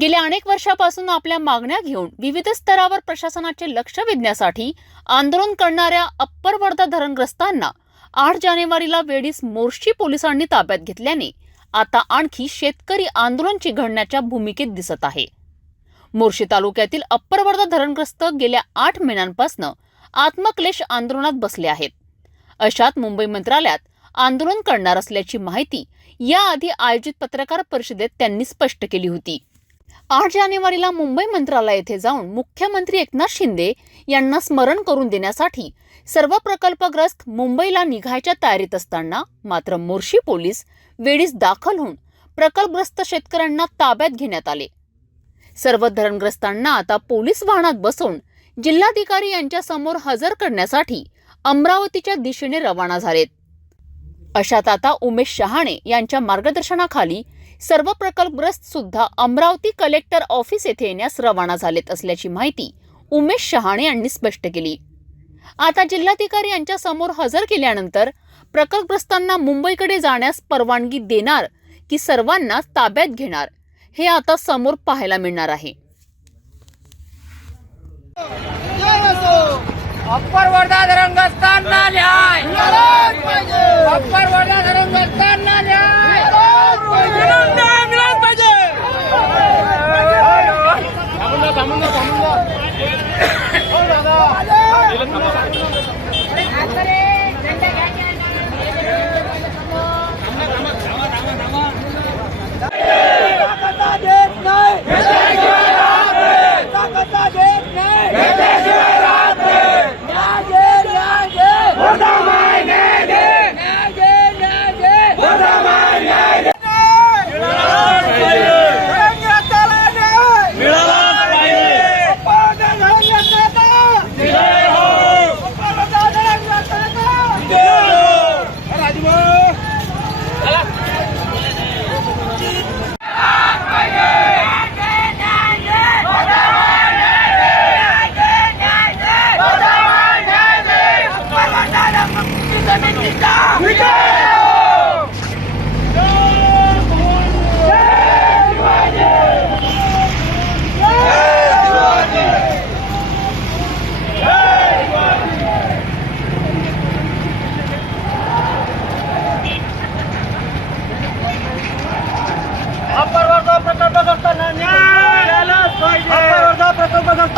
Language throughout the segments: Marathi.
गेल्या अनेक वर्षापासून आपल्या मागण्या घेऊन विविध स्तरावर प्रशासनाचे लक्ष वेधण्यासाठी आंदोलन करणाऱ्या अप्पर वर्धा धरणग्रस्तांना आठ जानेवारीला वेळीच मोर्शी पोलिसांनी ताब्यात घेतल्याने आता आणखी शेतकरी आंदोलन चिघळण्याच्या भूमिकेत दिसत आहे. मोर्शी तालुक्यातील अप्पर वर्धा धरणग्रस्त गेल्या आठ महिन्यांपासून आत्मक्लेश आंदोलनात बसले आहेत. अशात मुंबई मंत्रालयात आंदोलन करणार असल्याची माहिती याआधी आयोजित पत्रकार परिषदेत त्यांनी स्पष्ट केली होती. आठ जानेवारीला मुंबई मंत्रालय येथे जाऊन मुख्यमंत्री एकनाथ शिंदे यांना स्मरण करून देण्यासाठी सर्व प्रकल्पग्रस्त मुंबईला निघायच्या तयारीत असताना मात्र मोर्शी पोलीस वेळीच दाखल होऊन प्रकल्पग्रस्त शेतकऱ्यांना ताब्यात घेण्यात आले. सर्व धरणग्रस्तांना आता पोलीस वाहनात बसवून जिल्हाधिकारी यांच्या समोर हजर करण्यासाठी अमरावतीच्या दिशेने रवाना झालेत. अशात आता उमेश शहाणे यांच्या मार्गदर्शनाखाली सर्व प्रकल्पग्रस्त सुद्धा अमरावती कलेक्टर ऑफिस येथे येण्यास रवाना झालेत असल्याची माहिती उमेश शहाणे यांनी स्पष्ट केली. आता जिल्हाधिकारी यांच्या समोर हजर केल्यानंतर प्रकल्पग्रस्तांना मुंबईकडे जाण्यास परवानगी देणार की सर्वांना ताब्यात घेणार हे आता समोर पाहायला मिळणार आहे. अप्पर वर्धा धरणग्रस्तांना न्याय! अप्पर वर्धा धरणग्रस्तांना न्याय न्याय! Oh, my God.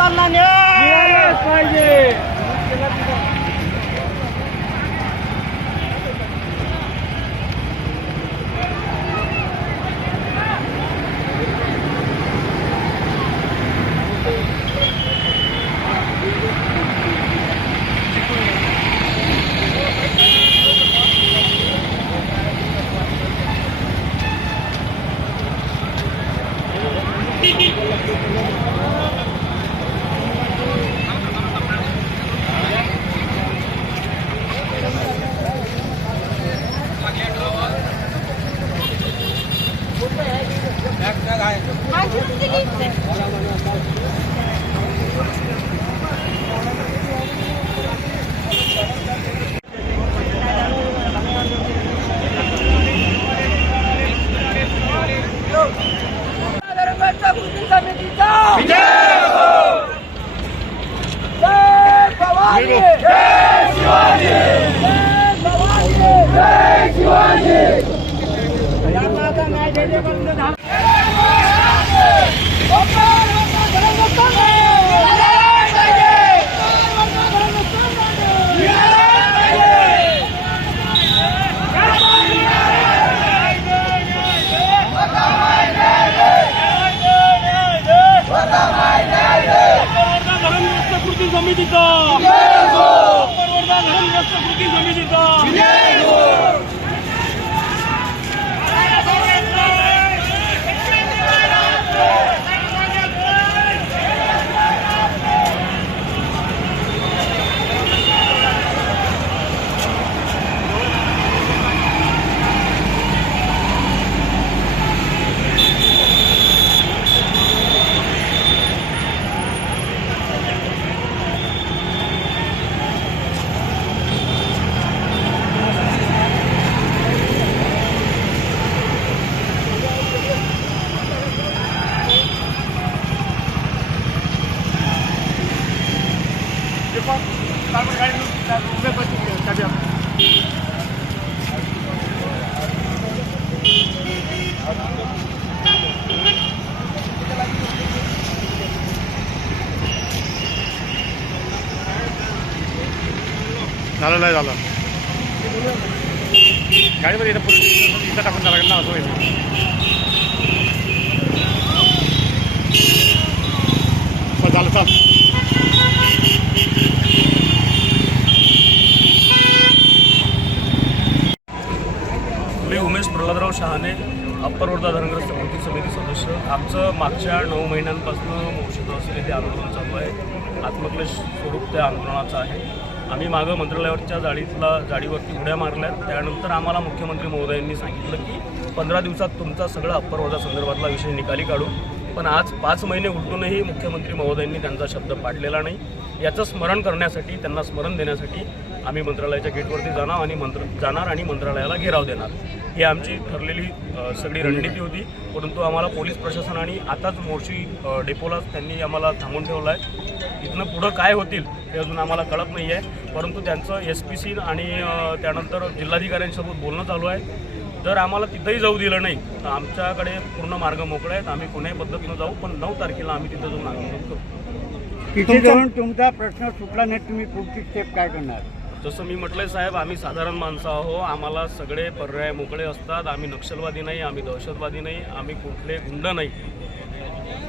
प्रकल्पग्रस्तांना न्याय पाहिजे धर्माच्या कृती समितीचा जय भवानी। जय शिवाजी। जय भवानी जय शिवाजी। धर्माचा न्याय देणे बंद झाला. कृती समितीचा परवर्धा धरणग्रस्त कृती समितीचा झालं नाही झालं. गाडीमध्ये इथं पुढे इथं टाकून झालं ना असं होईल. झालं चाल. मी उमेश प्रल्हादराव शहाणे अप्पर वर्धा धरणग्रस्त कृती समिती सदस्य? आमचं मागच्या नऊ महिन्यांपासून मोर्शीत असलेले ते आंदोलन चालू आहे. आत्मक्लेश स्वरूप त्या आंदोलनाचं आहे. आम्ही मागं मंत्रालयावरच्या जाळीतला जाळीवरती उड्या मारल्यात. त्यानंतर आम्हाला मुख्यमंत्री महोदयांनी सांगितलं की पंधरा दिवसात तुमचा सगळा अप्पर वजा संदर्भातला विषय निकाली काढू पण आज पाच महिने उलटूनही मुख्यमंत्री महोदयांनी त्यांचा शब्द पाडलेला नाही. याचं स्मरण करण्यासाठी त्यांना स्मरण देण्यासाठी आम्ही मंत्रालयाच्या गेटवरती जाणार आणि मंत्र जाणार आणि मंत्रालयाला घेराव देणार. ही आमची ठरलेली सगळी रणनीती होती. परंतु आम्हाला पोलीस प्रशासन आणि आताच मोर्शी डेपोला त्यांनी आम्हाला थांबून ठेवला आहे इथनं पुढं काय होतील हे अजून आम्हाला कळत नाही आहे परंतु त्यांचं एस पी सी आणि त्यानंतर जिल्हाधिकाऱ्यांसोबत बोलणं चालू आहे. जर आम्हाला तिथंही जाऊ दिलं नाही तर आमच्याकडे पूर्ण मार्ग मोकळे आहेत. आम्ही कोण्याही पद्धतीनं जाऊ पण नऊ तारखेला आम्ही तिथं जाऊन आंदोलन करू. तिथे जाऊन तुमचा प्रश्न सुटला नाही तुम्ही पुढची स्टेप काय करणार? जसं मी म्हटलंय साहेब आम्ही साधारण माणसं आहो. आम्हाला सगळे पर्याय मोकळे असतात. आम्ही नक्षलवादी नाही आम्ही दहशतवादी नाही आम्ही कुठले गुंड नाही.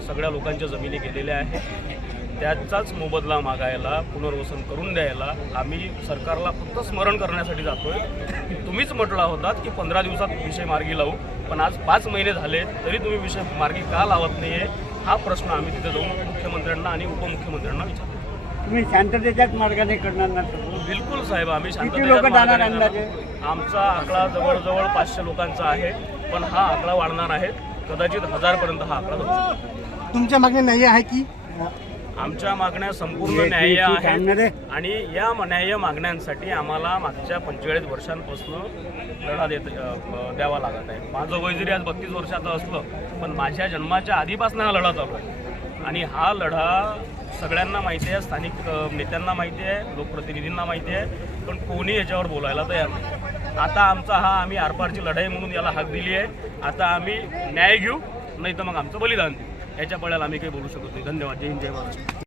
सगळ्या लोकांच्या जमिनी गेलेल्या आहेत. त्याचाच मोबदला मागायला पुनर्वसन करून द्यायला आम्ही सरकारला फक्त स्मरण करण्यासाठी जातोय की तुम्हीच म्हटला होतात की पंधरा दिवसात विषय मार्गी लावू पण आज पाच महिने झाले तरी तुम्ही विषय मार्गी का लावत नाहीये हा प्रश्न आम्ही तिथे जाऊन मुख्यमंत्र्यांना आणि उपमुख्यमंत्र्यांना विचारतो तुम्ही शांततेच्याच मार्गाने करणार ना सगळं? बिलकुल साहेब आम्ही शांततेच्या. आमचा आकडा जवळजवळ पाचशे लोकांचा आहे पण हा आकडा वाढणार आहे कदाचित हजारपर्यंत हा आकडा. तुमच्या मागणी नाही आहे की आमच्या मागण्या संपूर्ण न्याय्य ठीक आहे ना रे? आहेत आणि या न्याय्य मागण्यांसाठी आम्हाला मागच्या पंचेचाळीस वर्षांपासून लढा देत द्यावा लागत आहे. माझं वय जरी आज बत्तीस वर्षाचं असलं पण माझ्या जन्माच्या आधीपासून हा लढा चालू आहे. आणि हा लढा सगळ्यांना माहिती आहे स्थानिक नेत्यांना माहिती आहे लोकप्रतिनिधींना माहिती आहे पण कोणी याच्यावर बोलायला तयार नाही. आता आमचा हा आम्ही आरपारची लढाई म्हणून याला हाक दिली आहे. आता आम्ही न्याय घेऊ नाही तर मग आमचं बलिदान देऊ. याच्या पळ्याला आम्ही काही बोलू शकत नाही. धन्यवाद. जय हिंद जय महाराष्ट्र.